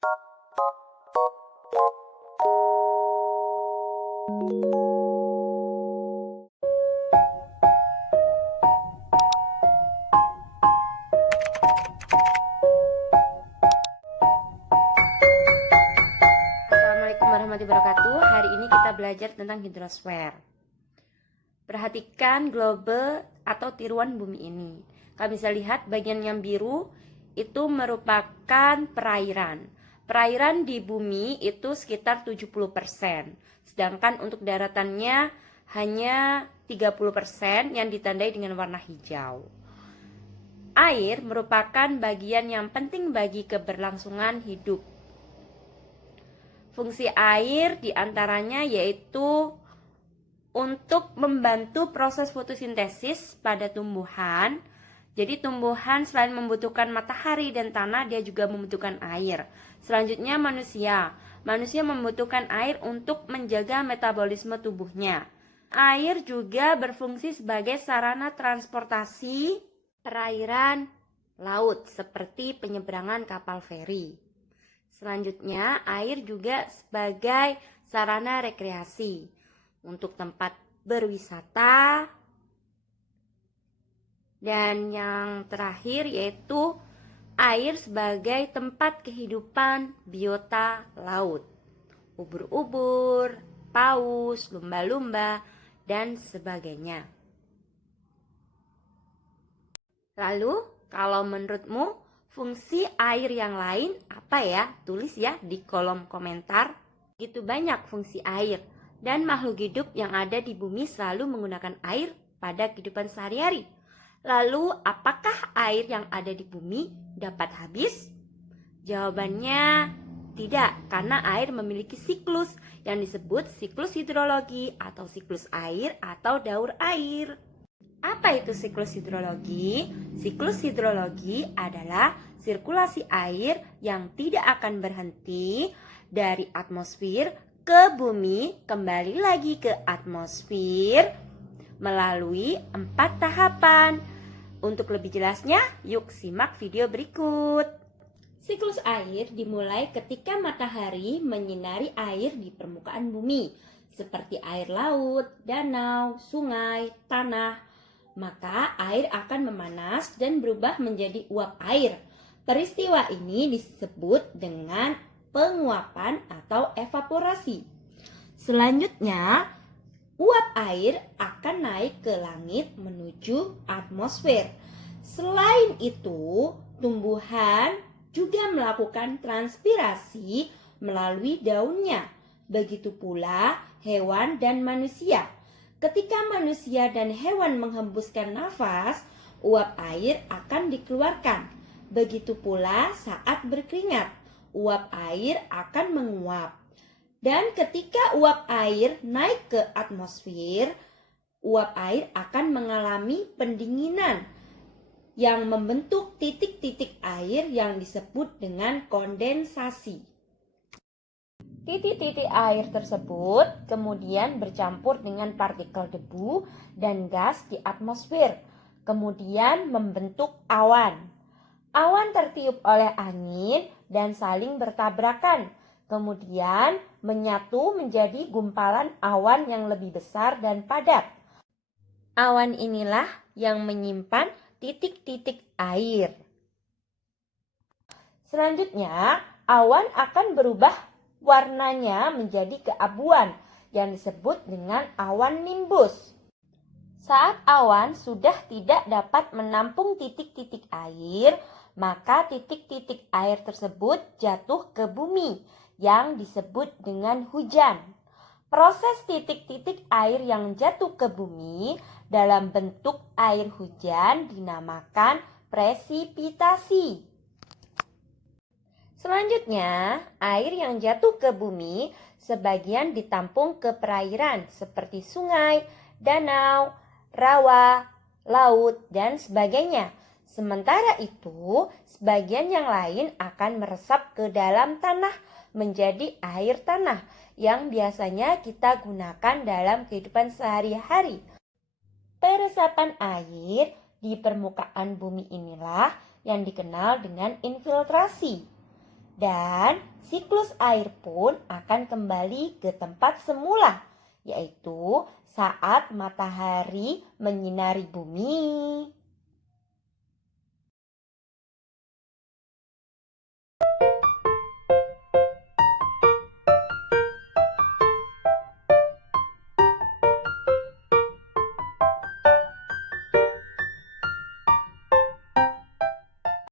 Assalamualaikum warahmatullahi wabarakatuh. Hari ini kita belajar tentang hidrosfer. Perhatikan globe atau tiruan bumi ini. Kalian bisa lihat bagian yang biru itu merupakan perairan. Perairan di bumi itu sekitar 70%. Sedangkan untuk daratannya hanya 30% yang ditandai dengan warna hijau. Air merupakan bagian yang penting bagi keberlangsungan hidup. Fungsi air diantaranya yaitu untuk membantu proses fotosintesis pada tumbuhan. Jadi tumbuhan selain membutuhkan matahari dan tanah, dia juga membutuhkan air. Selanjutnya manusia. Manusia membutuhkan air untuk menjaga metabolisme tubuhnya. Air juga berfungsi sebagai sarana transportasi perairan laut seperti penyeberangan kapal feri. Selanjutnya, air juga sebagai sarana rekreasi untuk tempat berwisata. Dan yang terakhir yaitu air sebagai tempat kehidupan biota laut. Ubur-ubur, paus, lumba-lumba, dan sebagainya. Lalu, kalau menurutmu fungsi air yang lain apa ya? Tulis ya di kolom komentar. Begitu banyak fungsi air dan makhluk hidup yang ada di bumi selalu menggunakan air pada kehidupan sehari-hari. Lalu, apakah air yang ada di bumi dapat habis? Jawabannya tidak, karena air memiliki siklus yang disebut siklus hidrologi atau siklus air atau daur air. Apa itu siklus hidrologi? Siklus hidrologi adalah sirkulasi air yang tidak akan berhenti dari atmosfer ke bumi, kembali lagi ke atmosfer melalui 4 tahapan. Untuk lebih jelasnya, yuk simak video berikut. Siklus air dimulai ketika matahari menyinari air di permukaan bumi, seperti air laut, danau, sungai, tanah. Maka air akan memanas dan berubah menjadi uap air. Peristiwa ini disebut dengan penguapan atau evaporasi. Selanjutnya, uap air akan naik ke langit menuju atmosfer. Selain itu, tumbuhan juga melakukan transpirasi melalui daunnya. Begitu pula hewan dan manusia. Ketika manusia dan hewan menghembuskan nafas, uap air akan dikeluarkan. Begitu pula saat berkeringat, uap air akan menguap. Dan ketika uap air naik ke atmosfer, uap air akan mengalami pendinginan yang membentuk titik-titik air yang disebut dengan kondensasi. Titik-titik air tersebut kemudian bercampur dengan partikel debu dan gas di atmosfer, kemudian membentuk awan. Awan tertiup oleh angin dan saling bertabrakan, kemudian menyatu menjadi gumpalan awan yang lebih besar dan padat. Awan inilah yang menyimpan titik-titik air. Selanjutnya, awan akan berubah warnanya menjadi keabuan yang disebut dengan awan nimbus. Saat awan sudah tidak dapat menampung titik-titik air, maka titik-titik air tersebut jatuh ke bumi yang disebut dengan hujan. Proses titik-titik air yang jatuh ke bumi dalam bentuk air hujan dinamakan presipitasi. Selanjutnya, air yang jatuh ke bumi sebagian ditampung ke perairan seperti sungai, danau, rawa, laut, dan sebagainya. Sementara itu, sebagian yang lain akan meresap ke dalam tanah menjadi air tanah yang biasanya kita gunakan dalam kehidupan sehari-hari. Peresapan air di permukaan bumi inilah yang dikenal dengan infiltrasi. Dan siklus air pun akan kembali ke tempat semula, yaitu saat matahari menyinari bumi.